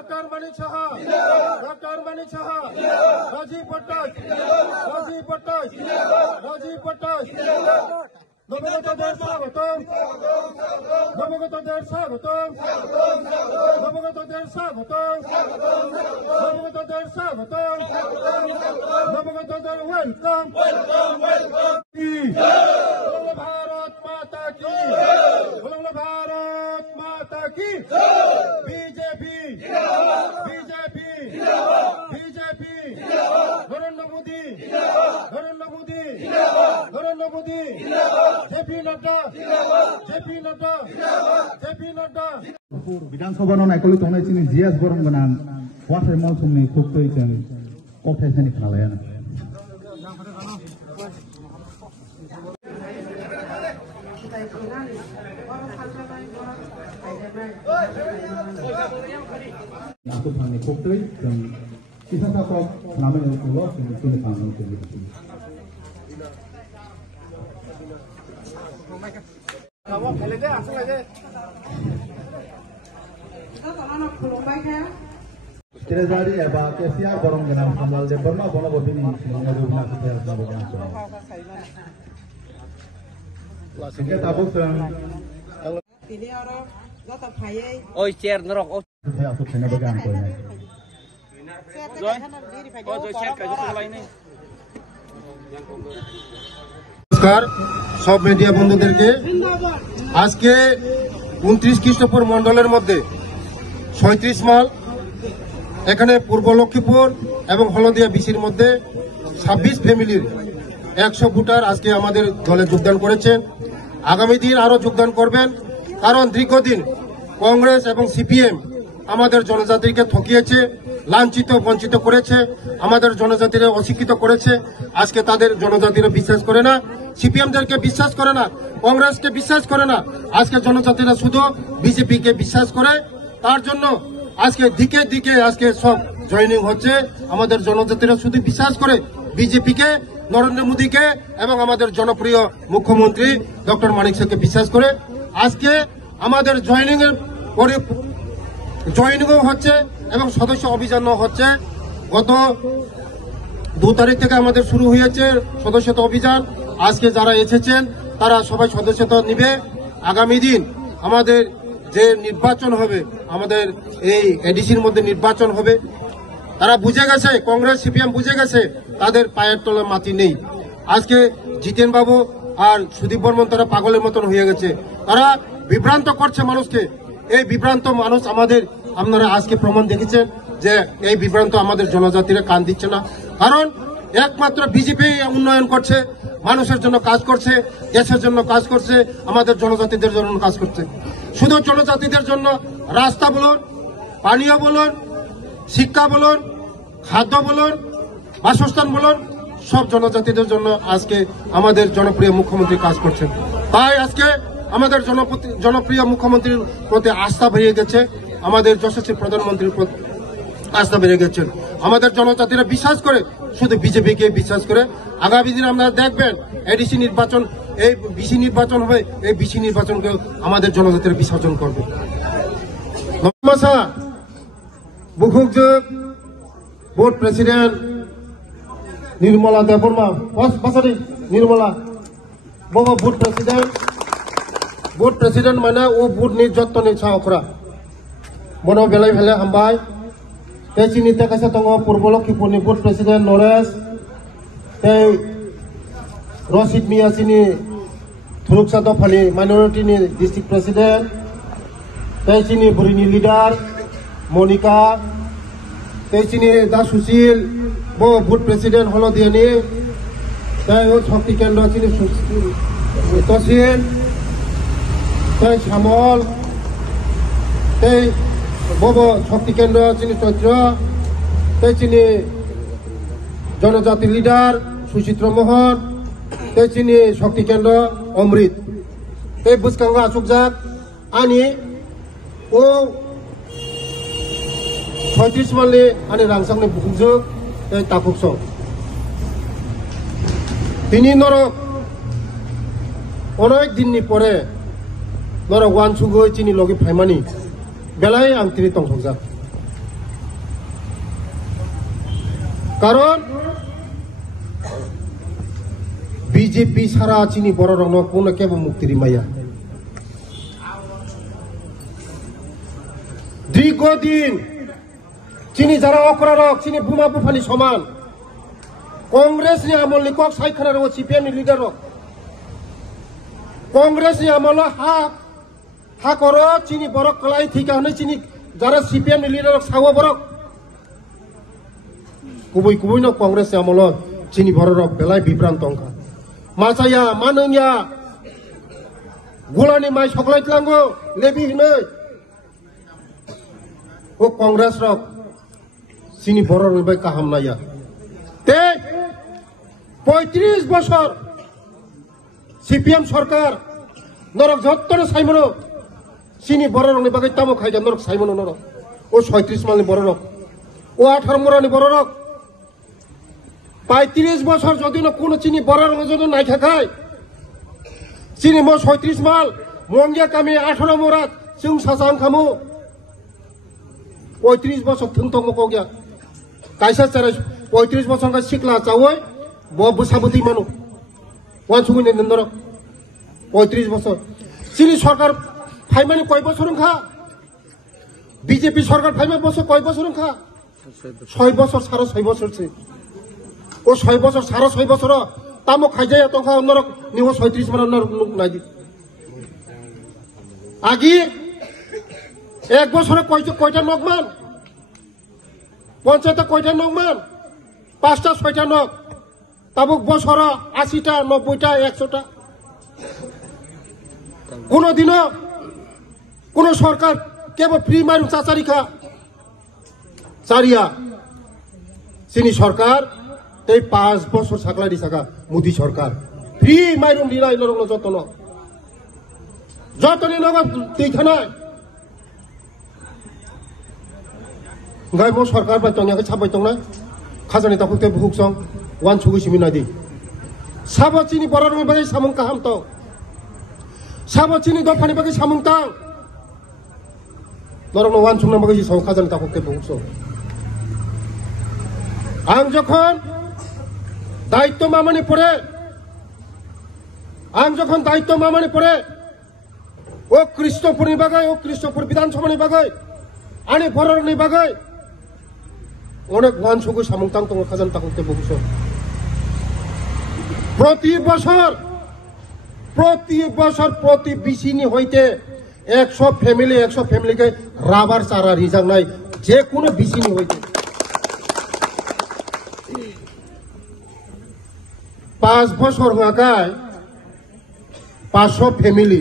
Doctor मणि Saha doctor मणि साहा राजीव पट्टाच राजीव पट्टाच राजीव पट्टाच नवगतদের স্বাগতম নবগতদের স্বাগতম নবগতদের স্বাগতম নবগতদের স্বাগতম নবগতদের ওয়েলকাম भारत माता की भारत माता की BJP BJP BJP Narendra Modi Narendra Modi Narendra Modi JP Nadda JP Nadda JP Nadda विधानसभा नायकलु तंनाय चिनि जिएस गरम गोनां वाथाय मौसुमनि खुबतै जों कथायसानि खालायानो aku fani koptoi dan kita tak nama yang keluar kita kamu kita. Kamu kali deh, asal aja. Kita kalau nak pulang baik ya. Terjadi apa? Kesiar borong dengan sambal de Burma bono bobini singa rubna kita harus berjalan. Sehingga tabuk ini orang gak terpayai. Oi chair nerok. Saya aku kena berjalan tu. नमस्कार सब media बंधुদেরকে আজকে 29 খ্রিস্টপুর মণ্ডলের মধ্যে 36 mile এখানে পূর্ব লক্ষ্মীপুর এবং হলদিয়া বিসির মধ্যে 26 ফ্যামিলির 100 ভোটার আজকে আমাদের দলে যোগদান করেছে আগামী দিন আরো যোগদান করবেন কারণ দীর্ঘদিন কংগ্রেস এবং সিপিএম আমাদের জনজাতিকে ঠকিয়েছে লাঞ্ছিত বঞ্চিত করেছে আমাদের জনজাতিকে অশিক্ষিত করেছে আজকে তাদের জনজাতিরা বিশ্বাস করে না সিপিএমদেরকে বিশ্বাস করে না কংগ্রেসকে বিশ্বাস করে না আজকে জনজাতিরা শুধু বিজেপিকে বিশ্বাস করে তার জন্য আজকে দিকে দিকে আজকে সব জয়েনিং হচ্ছে আমাদের জনজাতিরা শুধু বিশ্বাস করে বিজেপিকে নরেন্দ্র মোদীকে এবং আমাদের জনপ্রিয় মুখ্যমন্ত্রী ডক্টর মানিক সাহাকে বিশ্বাস করে আজকে আমাদের জয়েনিংও হচ্ছে এবং সদস্য অভিযানও হচ্ছে গত 2 তারিখ থেকে আমাদের শুরু হয়েছে সদস্যতা অভিযান আজকে যারা এসেছেন তারা সবাই সদস্যতা নেবে আগামী দিন আমাদের যে নির্বাচন হবে আমাদের এই এডিসির মধ্যে নির্বাচন হবে তারা বুঝে গেছে কংগ্রেস সিপিএম বুঝে গেছে তাদের পায়ের তলায় মাটি নেই আজকে জিতেন বাবু আর সুদীপ বর্মন তারা পাগলের মতন হয়ে গেছে তারা বিভ্রান্ত করছে মানুষকে এই বিভ্রান্ত মানুষ আমাদের আপনারা আজকে প্রমাণ দেখেছেন যে এই বিভ্রান্ত আমাদের জনজাতিরা কান দিচ্ছে না কারণ একমাত্র বিজেপি উন্নয়ন করছে মানুষের জন্য কাজ করছে দেশের জন্য কাজ করছে আমাদের জনজাতিদের জন্য কাজ করছে শুধু জনজাতিদের জন্য রাস্তা বলুন পানীয় বলুন শিক্ষা বলুন খাদ্য বলুন বাসস্থান বলুন সব জনজাতিদের জন্য আজকে আমাদের জনপ্রিয় মুখ্যমন্ত্রী কাজ করছেন তাই আজকে আমাদের জনপ্রিয় মুখ্যমন্ত্রীর প্রতি আস্থা বেড়ে গেছে আমাদের যশস্বী প্রধানমন্ত্রীর প্রতি আস্থা বেড়ে গেছেন আমাদের জনজাতিরা বিশ্বাস করে শুধু বিজেপিকে বিশ্বাস করে আগামী দিন আপনারা দেখবেন এডিসি নির্বাচন এই বিসি নির্বাচন হবে এই বিসি নির্বাচনকে আমাদের জনজাতিরা বিসর্জন করবে নমস্কার বুকুকযোগ বোর্ড প্রেসিডেন্ট নির্মলা দেববর্মা বাসারি নির্মলা বাবা বোর্ড প্রেসিডেন্ট মানে ও বোর্ডनि जत्तनि साहकरा मनो बेलाय भेले हामबाय तेचिनि तेकासे दङ पूर्व लक्ष्मीपुरनि बोर्ड प्रेसिडेंट नरेश ते रशिद मियासिनि थुरुकसा दफानि माइनरिटिनि डिस्ट्रिक्ट प्रेसिडेंट तेचिनि बुरिनि लिडार मनिका तेचिनि दा सुशील बो बोर्ड प्रेसिडेंट हलदियानि ताय शक्ति केन्द्र चिनि तहसिल ताय श्यामल ताय बबो शक्ति केन्द्र चिनि चैत्र ताय चिनि जनजाति लिडार सुचित्र मोहन ताय चिनि शक्ति केन्द्र अमृत ताय बुसकांगा आसुकजाक आनि ओ 36 मालनि आनि रांसांनि बुकुंजों ताय ताकुकसं তিনি নরক অনেক দিননি পরে নরক ওয়ান সুগৈ চিনি লগে ফাইমানি বেলায় আং তিনি তংসংজাক কারণ বিজেপি ছাড়া চিনি বড় রং কোন কেবল মুক্তির মাইয়া দীর্ঘদিন চিনি যারা অপরাধক চিনি বোমা বুফানি সমান কংগ্রেস ni আমল ni কক সাইখানার ও CPM ni leader Congress ni আমল হা করো চিনি বরক কলাই ঠিকা হনে চিনি যারা সিপিএম ni লিডার সাও বরক কুবই কুবই ন কংগ্রেস ni আমল চিনি বড়রক বেলায় বিভ্রান্ত অঙ্কা মাছাইয়া মাননিয়া গোলানি মাই সকলাই তলাঙ্গো লেবি হনে ও কংগ্রেস রক চিনি বড় রইবাই কাহাম নাইয়া তে 35 বছর সিপিএম সরকার নরক যত্তরে সাইমনো চিনি বড় রংনি বাকি তামো খাইজা নরক সাইমনো নরক ও 36 মালনি বড় রক ও 18 মরানি বড় রক 35 বছর যদি না কোনো চিনি বড় রঙ যদি নাই খায় চিনি মো 36 মাল মঙ্গিয়া কামি 18 মরাত जों সাসাং খামু 35 বছর থুংতং মকো গিয়া কাইসা চারে 35 বছর কা শিকলা চাওই ব বসাবতি মানু ওয়ান সুমিনে নন্দর 35 বছর চিনি সরকার ফাইমানি কয় বছর খা বিজেপি সরকার ফাইমা বছর কয় বছর খা 6 বছর সারা 6 বছর ছে ও 6 বছর সারা 6 বছর তামো খাইজায় তখা নরক নিও 36 মান নরক নাই আগি এক বছরে কয়টা নগমান পঞ্চায়েতে কয়টা নগমান 5টা 6টা নগ তাবুক বছর 80টা 90টা 100টা কোনদিনও কোন সরকার কেবল ফ্রি মারু চাচারিখা চারিয়া চিনি সরকার এই 5 বছর সাকলাই দিছাকা মোদী সরকার ফ্রি মাইরুম দিলাই নরক যতনে নগদ তিখানায় গাই মো সরকার বাই তংয়াকে ছাবাই তংনা খাজানি তাপুতে বুকসং ওয়ান সুগি সিমিনাদি সাবো চিনি বড়রং বাগै सामुं काहाम तो साबो चिनी दफानि बागै सामुं तां नरक वान सुंना बागै साव खाजानि तापुते बुकसं आं যখন দায়িত্ব মামানি পড়ে ও কৃষ্ণপুরনি বাগै ও কৃষ্ণপুর বিধানসভাनि বাগै আনি বড়রংनि বাগै অনেক ওয়ান সুগু সাमुं तां तो खाजानि तापुते बुकसं প্রতি বছর প্রতি বিসিনি হইতে 100 ফ্যামিলিকে রাবার চারা রিজাংনাই যে কোনো বিসিনি হইতে 5 বছর হওয়াকায় 500 ফ্যামিলি